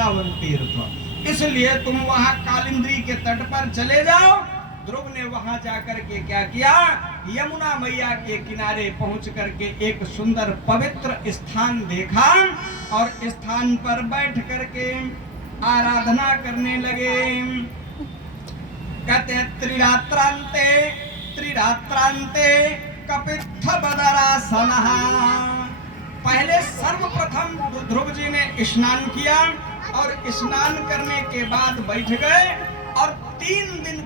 वृंदावन तीर्थ, इसलिए तुम वहां कालिंदी के तट पर चले जाओ। ध्रुव ने वहां जाकर के क्या किया, यमुना मैया के किनारे पहुंच करके एक सुंदर पवित्र स्थान देखा और स्थान पर बैठ करके आराधना करने लगे। कहते हैं त्रिरात्रांते त्रिरात्रांते कपित्थ बदरासनः। पहले सर्वप्रथम ध्रुव जी ने स्नान किया और स्नान करने के बाद बैठ गए और 3 दिन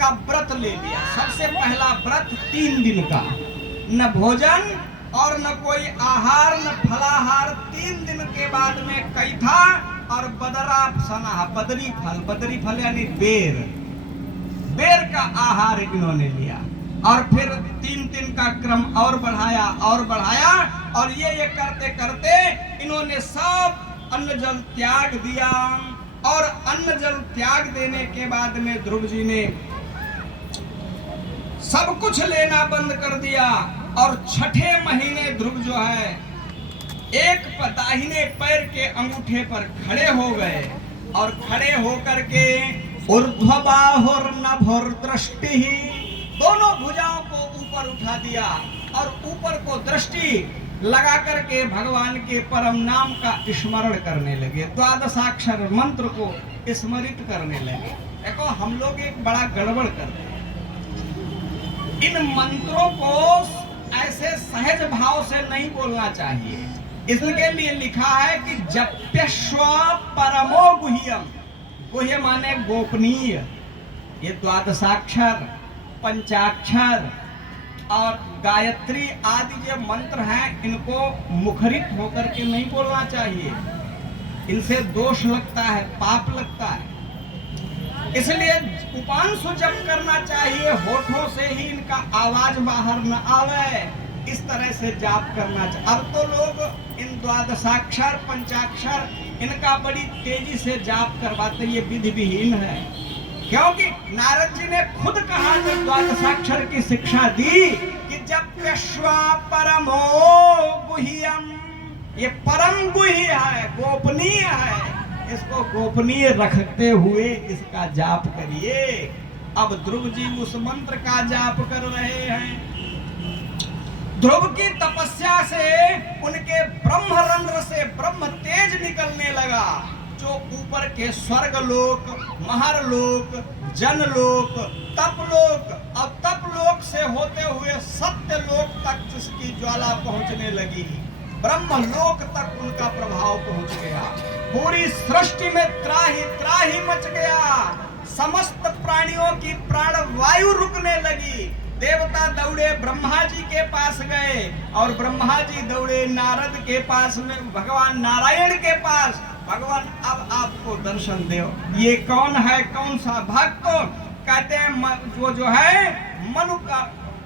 का व्रत ले लिया। सबसे पहला व्रत 3 दिन का, न भोजन और न कोई आहार न फलाहार। 3 दिन के बाद में कैथा और बदरासनः, बदरी फल यानी बेर का आहार इन्होंने लिया और फिर 3 दिन का क्रम और बढ़ाया और ये करते करते इन्होंने सब अन्न जल त्याग दिया। और अन्न जल त्याग देने के बाद में ध्रुव जी ने सब कुछ लेना बंद कर दिया और 6ठे महीने ध्रुव जो है एक दाहिने पैर के अंगूठे पर खड़े हो गए और खड़े होकर के ऊर्ध्वबाहुर्नभोर दृष्टि, दोनों भुजाओं को ऊपर उठा दिया और ऊपर को दृष्टि लगा करके भगवान के परम नाम का स्मरण करने लगे, द्वादशाक्षर मंत्र को स्मरित करने लगे। देखो हम लोग एक बड़ा गड़बड़ करते हैं, इन मंत्रों को ऐसे सहज भाव से नहीं बोलना चाहिए। इसके लिए लिखा है कि जप्यश्व परमो गुह्यम, गुह्य माने गोपनीय। ये द्वादशाक्षर, पंचाक्षर और गायत्री आदि जो मंत्र हैं, इनको मुखरित होकर के नहीं बोलना चाहिए, इनसे दोष लगता है, पाप लगता है। इसलिए उपांशु जप करना चाहिए, होठों से ही इनका आवाज बाहर न आवे, इस तरह से जाप करना चाहिए। अब तो लोग इन द्वादशाक्षर पंचाक्षर इनका बड़ी तेजी से जाप करवाते, ये विधि विहीन है। क्योंकि नारद जी ने खुद कहा जब द्वादशाक्षर की शिक्षा दी कि जब विश्वा परमो गुह्यम, ये परम गुह्य है, गोपनीय है, इसको गोपनीय रखते हुए इसका जाप करिए। अब ध्रुव जी उस मंत्र का जाप कर रहे हैं। ध्रुव की तपस्या से उनके ब्रह्मरंध्र से ब्रह्म तेज निकलने लगा, जो ऊपर के स्वर्ग लोक, महरलोक, जनलोक, तपलोक और तपलोक से होते हुए सत्यलोक तक जिसकी ज्वाला पहुंचने लगी, ब्रह्मलोक तक उनका प्रभाव पहुंच गया। पूरी सृष्टि में त्राही त्राही मच गया, समस्त प्राणियों की प्राण वायु रुकने लगी। देवता दौड़े ब्रह्मा जी के पास गए और ब्रह्मा जी दौड़े नारद के पास में, भगवान नारायण के पास। भगवान अब आपको दर्शन दो, ये कौन है, कौन सा भक्त? कहते हैं जो है मनु का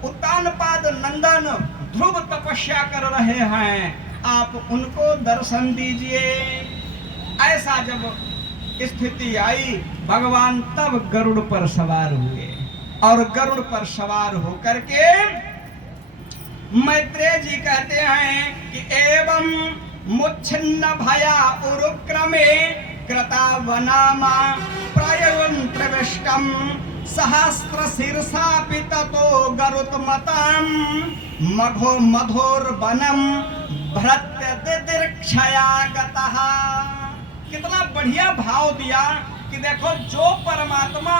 उत्तानपाद नंदन ध्रुव तपस्या कर रहे हैं, आप उनको दर्शन दीजिए। ऐसा जब स्थिति आई, भगवान तब गरुड़ पर सवार हुए और गरुड़ पर सवार होकर के मैत्रेय जी कहते हैं कि एवं मुच्छिन्न भया उरुक्रमे कृता वनामा प्रयवंत्रविष्टम सहस्र शीर्षा पिततो गरुत्मताम मघो मधोर वनम भृत्य दिदीर्क्षया गतः। कितना बढ़िया भाव दिया कि देखो, जो परमात्मा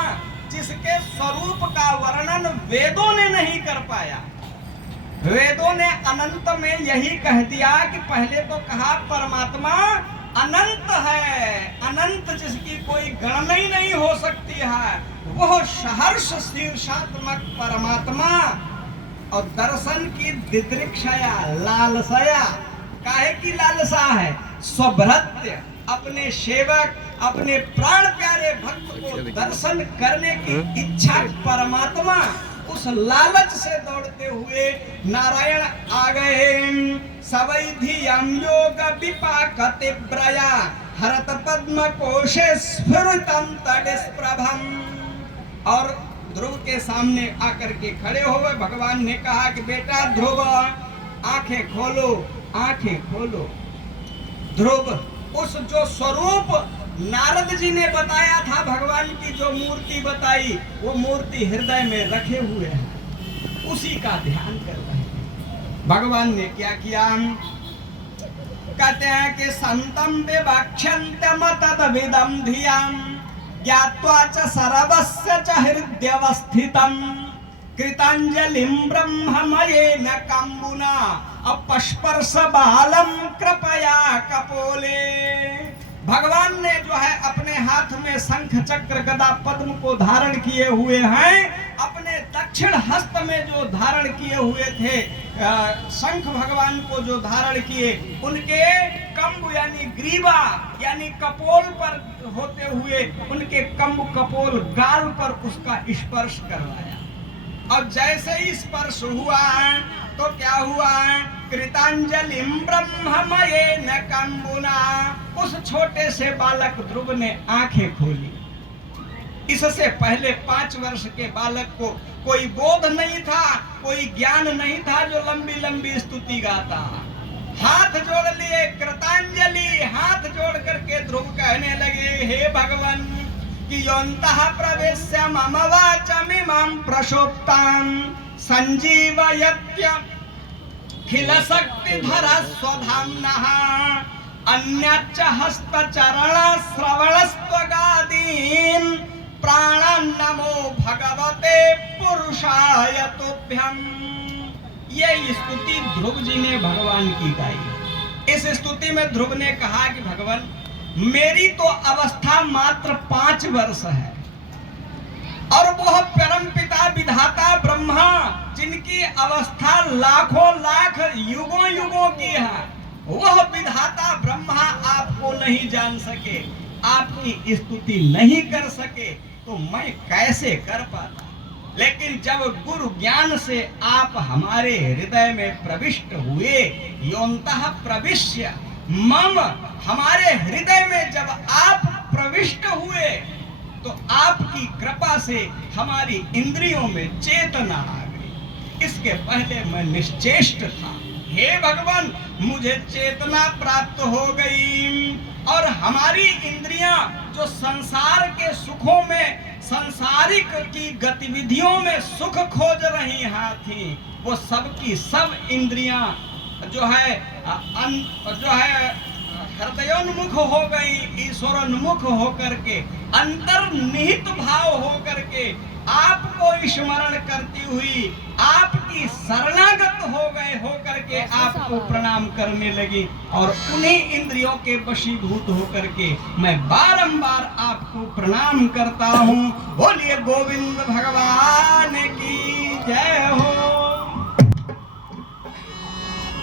जिसके स्वरूप का वर्णन वेदों ने नहीं कर पाया, वेदों ने अनंत में यही कह दिया कि पहले तो कहा परमात्मा अनंत है, अनंत जिसकी कोई गणना ही नहीं हो सकती है, वह सहर्ष शीर्षात्मक परमात्मा। और दर्शन की दिदृक्षया, लालसाया, काहे की लालसा है? स्वभृत्य, अपने सेवक, अपने प्राण प्यारे भक्त को दर्शन करने की इच्छा परमात्मा, उस लालच से दौड़ते हुए नारायण आ गए। सवैधियं योग विपाकति ब्रया हरत पद्म कोशे स्फुरतं तडिस्प्रभम। और ध्रुव के सामने आकर के खड़े हो गए। भगवान ने कहा कि बेटा ध्रुव, आंखें खोलो, आंखें खोलो। ध्रुव उस जो स्वरूप नारद जी ने बताया था, भगवान की जो मूर्ति बताई, वो मूर्ति हृदय में रखे हुए हैं, उसी का ध्यान कर रहे हैं। भगवान ने क्या किया, कहते हैं कि संतम विवक्षन्त्यम तद्विदं धियाम् ज्ञात्वा च सर्वस्य च हृदयवस्थितम् कृतांजलिं ब्रह्ममयेन कंबुना अपस्पर्श बालम कृपया कपोले। भगवान ने जो है अपने हाथ में शंख चक्र गदा पद्म को धारण किए हुए हैं, अपने दक्षिण हस्त में जो धारण किए हुए थे शंख भगवान को जो धारण किए, उनके कंब यानी ग्रीवा यानी कपोल पर होते हुए उनके कंब कपोल गाल पर उसका स्पर्श करवाया। और जैसे ही स्पर्श हुआ तो क्या हुआ, कृतांजलिं ब्रह्ममयेन कंबुना, उस छोटे से बालक ध्रुव ने आंखें खोली। इससे पहले 5 वर्ष के बालक को कोई बोध नहीं था, कोई ज्ञान नहीं था जो लंबी लंबी स्तुति गाता। हाथ जोड़ लिए, कृतांजलि, हाथ जोड़ करके ध्रुव कहने लगे, हे भगवान कि योऽन्तः प्रवेश्य मम वाचमिमां प्रशोक्तां संजीवयत्य खिल शक्तिधर स्वधाम्नः अन्यच्च हस्तचरण श्रवणस्त्वगादीन् प्राणं नमो भगवते पुरुषाय तुभ्यम्। ये स्तुति ध्रुव जी ने भगवान की गाई। इस स्तुति में ध्रुव ने कहा कि भगवान मेरी तो अवस्था मात्र 5 वर्ष है, और वह परम पिता विधाता ब्रह्मा जिनकी अवस्था लाखों लाख युगों युगों की है, वह विधाता ब्रह्मा आपको नहीं जान सके, आपकी स्तुति नहीं कर सके, तो मैं कैसे कर पाता। लेकिन जब गुरु ज्ञान से आप हमारे हृदय में प्रविष्ट हुए, योऽन्तः प्रविश्य मम, हमारे हृदय में जब आप प्रविष्ट हुए, तो आपकी कृपा से हमारी इंद्रियों में चेतना आ गई। इसके पहले मैं निश्चेष्ट था, हे भगवान मुझे चेतना प्राप्त हो गई, और हमारी इंद्रियां जो संसार के सुखों में, संसारिक की गतिविधियों में सुख खोज रही थी, वो सब की सब इंद्रियां जो है हृदयोन्मुख हो गई, ईश्वरोन्मुख होकर के, अंतर्निहित भाव होकर के आपको स्मरण करती हुई आपकी शरणागत होकर के आपको प्रणाम करने लगी, और उन्हीं इंद्रियों के वशीभूत होकर के मैं बारंबार आपको प्रणाम करता हूँ। बोलिए गोविंद भगवान की जय हो।